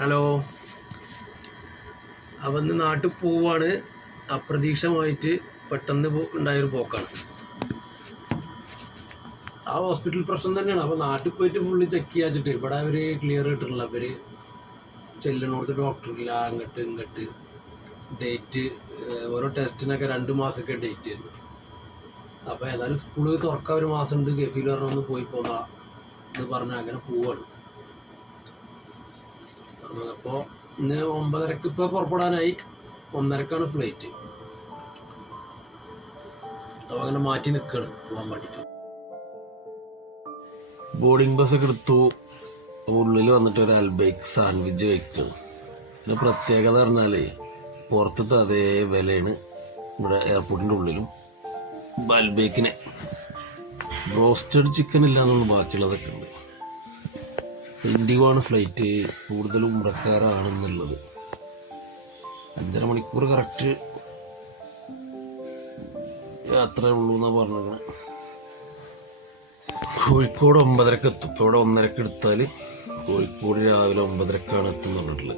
Hello. അവന്ന് നാട്ടിൽ പോവാണ്. അപ്രതീക്ഷിതമായിട്ട് പെട്ടെന്ന് ഉണ്ടായൊരു പോക്കാണ്. ആ ഹോസ്പിറ്റൽ പ്രശ്നം തന്നെയാണ്. അപ്പോൾ നാട്ടിൽ പോയിട്ട് ഫുള്ള് ചെക്ക് ചെയ്യാച്ചിട്ട് ഇവിടെ അവർ ക്ലിയർ ആയിട്ടുള്ള അവർ ഡോക്ടർ ഡോക്ടറില്ല അങ്ങോട്ട് ഇങ്ങോട്ട് ഡേറ്റ് ഓരോ ടെസ്റ്റിനൊക്കെ രണ്ട് മാസമൊക്കെ ഡേറ്റ് ആയിരുന്നു. അപ്പോൾ ഏതായാലും സ്കൂൾ തുറക്കാൻ ഒരു മാസം ഉണ്ട് ഗഫീൽ പറഞ്ഞൊന്ന് പോയി പോകാം എന്ന് പറഞ്ഞാൽ അങ്ങനെ പോവാണ്. അപ്പോൾ ഇന്ന് ഒമ്പതരക്ക് ഇപ്പോൾ പുറപ്പെടാനായി. ഒന്നരക്കാണ് ഫ്ലൈറ്റ് അപ്പോൾ അങ്ങനെ മാറ്റി നിൽക്കണം പോകാൻ വേണ്ടിയിട്ട് ബോർഡിംഗ് ബസ് ഒക്കെ എടുത്തു. ഉള്ളിൽ വന്നിട്ട് ഒരു അൽബേക്ക് സാൻഡ്വിച്ച് കഴിക്കണം. പിന്നെ പ്രത്യേകത പറഞ്ഞാലേ പുറത്തത്തെ അതേ വിലയാണ് ഇവിടെ എയർപോർട്ടിന്റെ ഉള്ളിലും. അൽബേക്കിനെ ബ്രോസ്റ്റഡ് ചിക്കൻ ഇല്ലാന്നുള്ള ബാക്കിയുള്ളതൊക്കെ ഉണ്ട്. ഇൻഡിഗോ ആണ് ഫ്ലൈറ്റ് കൂടുതലും ഉമ്രക്കാരാണെന്നുള്ളത് അഞ്ചര മണിക്കൂർ കറക്റ്റ് യാത്രയേ ഉള്ളൂ എന്നാ പറഞ്ഞത് കോഴിക്കോട് ഒമ്പതരക്ക് എത്തും. ഇപ്പോൾ ഇവിടെ ഒന്നരക്ക് എടുത്താൽ കോഴിക്കോട് രാവിലെ ഒമ്പതരക്കാണ് എത്തുന്ന വീട്ടിൽ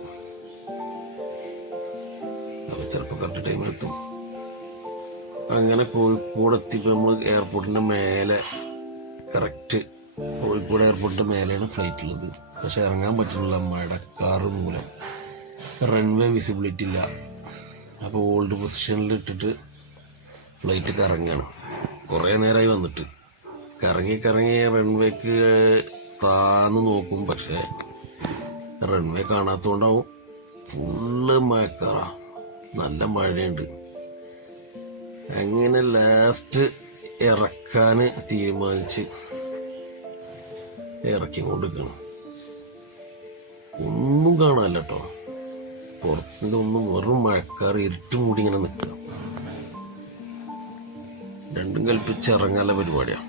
അപ്പോൾ ചിലപ്പോൾ കറക്റ്റ് ടൈമിൽ എത്തും. അങ്ങനെ കോഴിക്കോട് എത്തിയപ്പോൾ നമ്മൾ എയർപോർട്ടിന്റെ മേലെ കറക്റ്റ് കോഴിക്കോട് എയർപോർട്ടിന്റെ മേലെയാണ് ഫ്ലൈറ്റ് ഉള്ളത്. പക്ഷെ ഇറങ്ങാൻ പറ്റുന്നില്ല. മഴക്കാറ് മൂലം. റൺവേ വിസിബിലിറ്റി ഇല്ല. അപ്പോൾ ഓൾഡ് പൊസിഷനിൽ ഇട്ടിട്ട് ഫ്ലൈറ്റ് കറങ്ങാണ് കുറേ നേരമായി വന്നിട്ട്. കറങ്ങി കറങ്ങി റൺവേക്ക് താന്ന് നോക്കും. പക്ഷേ റൺവേ കാണാത്തോണ്ടാവും. ഫുള്ള് മഴക്കാറ. നല്ല മഴയുണ്ട്. അങ്ങനെ ലാസ്റ്റ് ഇറക്കാൻ തീരുമാനിച്ച് ഇറക്കി കൊടുക്കണം. ഒന്നും കാണാനില്ല കേട്ടോ പുറത്തിന്റെ ഒന്നും വെറും മഴക്കാർ ഇരുട്ടും കൂടി ഇങ്ങനെ നിൽക്കുക രണ്ടും കൽപ്പിച്ച് ഇറങ്ങാനുള്ള പരിപാടിയാണ്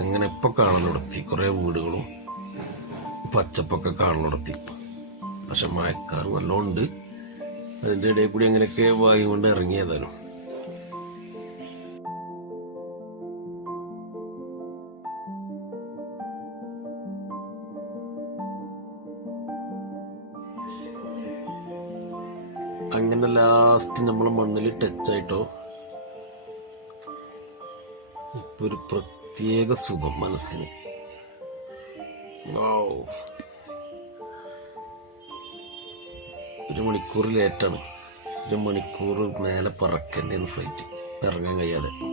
അങ്ങനെ ഇപ്പൊ കാണലുടത്തി. കുറെ വീടുകളും പച്ചപ്പൊക്കെ കാണലുടത്തി. പക്ഷെ മഴക്കാർ വല്ലതുകൊണ്ട് അതിന്റെ ഇടയിൽ കൂടി അങ്ങനെയൊക്കെ വായു കൊണ്ട് ഇറങ്ങിയതാനും അങ്ങനെ ലാസ്റ്റ് നമ്മൾ മണ്ണിൽ ടച്ച് ആയിട്ടോ. ഇപ്പൊ ഒരു പ്രത്യേക സുഖം മനസ്സിന്. ഒരു മണിക്കൂർ ലേറ്റാണ് ഒരു മണിക്കൂർ മേലെ പറക്കന്റെ ഫ്ലൈറ്റ് ഇറങ്ങാൻ കഴിയാതെ.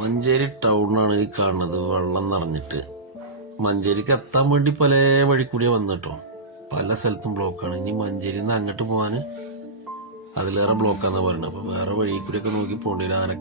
മഞ്ചേരി ടൗണാണ് ഈ കാണുന്നത് വെള്ളം നിറഞ്ഞിട്ട്. മഞ്ചേരിക്ക് എത്താൻ വേണ്ടി പല വഴി കൂടിയാ വന്നിട്ടോ പല സ്ഥലത്തും ബ്ലോക്കാണ് ഇനി മഞ്ചേരിയിൽ നിന്ന് അങ്ങോട്ട് പോകാൻ അതിലേറെ ബ്ലോക്കാന്നാ പറയുന്നത് അപ്പോൾ വേറെ വഴി കൂടിയൊക്കെ നോക്കി പോകേണ്ടി വരും.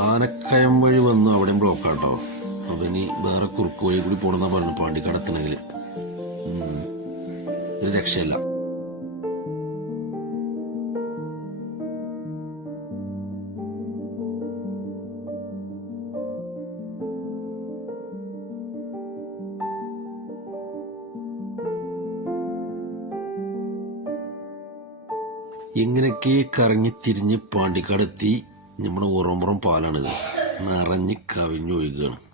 ആനക്കയം വഴി വന്നു അവിടെയും ബ്ലോക്കാട്ടോ. അപ്പം ഇനി വേറെ കുറുക്ക് വഴി കൂടി പോണെന്നാ പറഞ്ഞു പാണ്ടി എത്തണമെങ്കിൽ ഒരു രക്ഷയല്ല. എങ്ങനെയൊക്കെ കറങ്ങി തിരിഞ്ഞ് പാണ്ടിക്കാടെത്തി. നമ്മുടെ ഉറമ്പുറം പാലാണിത്. നിറഞ്ഞ് കവിഞ്ഞൊഴുകുകയാണ്